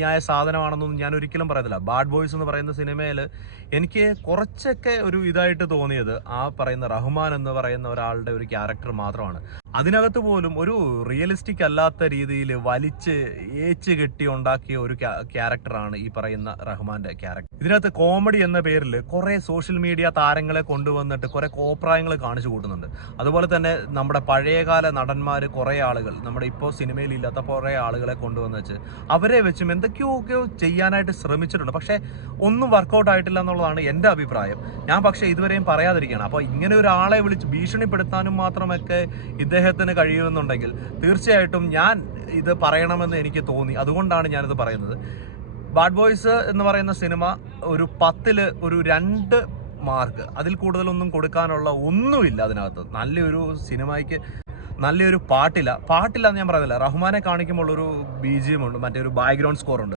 ന്യായ സാധനമാണെന്നൊന്നും ഞാൻ ഒരിക്കലും പറയത്തില്ല. ബാഡ് ബോയ്സ് എന്ന് പറയുന്ന സിനിമയിൽ എനിക്ക് കുറച്ചൊക്കെ ഒരു ഇതായിട്ട് തോന്നിയത് ആ പറയുന്ന റഹ്മാൻ എന്ന് പറയുന്ന ഒരാളുടെ ഒരു ക്യാരക്ടർ മാത്രമാണ്. അതിനകത്ത് പോലും ഒരു റിയലിസ്റ്റിക് അല്ലാത്ത രീതിയിൽ വലിച്ച് ഏച്ച് കെട്ടി ഉണ്ടാക്കിയ ഒരു ക്യാരക്ടറാണ് ഈ പറയുന്ന റഹ്മാന്റെ ക്യാരക്ടർ. ഇതിനകത്ത് കോമഡി എന്ന പേരിൽ കുറെ സോഷ്യൽ മീഡിയ താരങ്ങളെ കൊണ്ടുവന്നിട്ട് കുറെ കോപ്രായങ്ങൾ കാണിച്ചു കൂട്ടുന്നുണ്ട്. അതുപോലെ തന്നെ നമ്മുടെ പഴയകാല നടന്മാർ കുറെ ആളുകൾ, നമ്മുടെ ഇപ്പോൾ സിനിമയിൽ ഇല്ലാത്ത കുറെ ആളുകളെ കൊണ്ടുവന്ന് വെച്ച് അവരെ വെച്ചും എന്തൊക്കെയോ ചെയ്യാനായിട്ട് ശ്രമിച്ചിട്ടുണ്ട്. പക്ഷെ ഒന്നും വർക്കൗട്ട് ആയിട്ടില്ല എന്നുള്ളതാണ് എൻ്റെ അഭിപ്രായം. ഞാൻ പക്ഷേ ഇതുവരെയും പറയാതിരിക്കുകയാണ്. അപ്പോൾ ഇങ്ങനെ ഒരാളെ വിളിച്ച് ഭീഷണിപ്പെടുത്താനും മാത്രമൊക്കെ ഇദ്ദേഹത്തിന് കഴിയുമെന്നുണ്ടെങ്കിൽ തീർച്ചയായിട്ടും ഞാൻ ഇത് പറയണമെന്ന് എനിക്ക് തോന്നി. അതുകൊണ്ടാണ് ഞാനിത് പറയുന്നത്. ബാഡ് ബോയ്സ് എന്ന് പറയുന്ന സിനിമ ഒരു 10-ൽ ഒരു 2 മാർക്ക്, അതിൽ കൂടുതലൊന്നും കൊടുക്കാനുള്ള ഒന്നുമില്ല അതിനകത്ത്. നല്ലൊരു സിനിമയ്ക്ക് നല്ലൊരു പാട്ടില്ല എന്ന് ഞാൻ പറയുന്നില്ല. റഹ്മാനെ കാണിക്കുമ്പോൾ ഒരു BGM ഉണ്ട്, മറ്റേ ഒരു ബാക്ക്ഗ്രൗണ്ട് സ്കോർ ഉണ്ട്.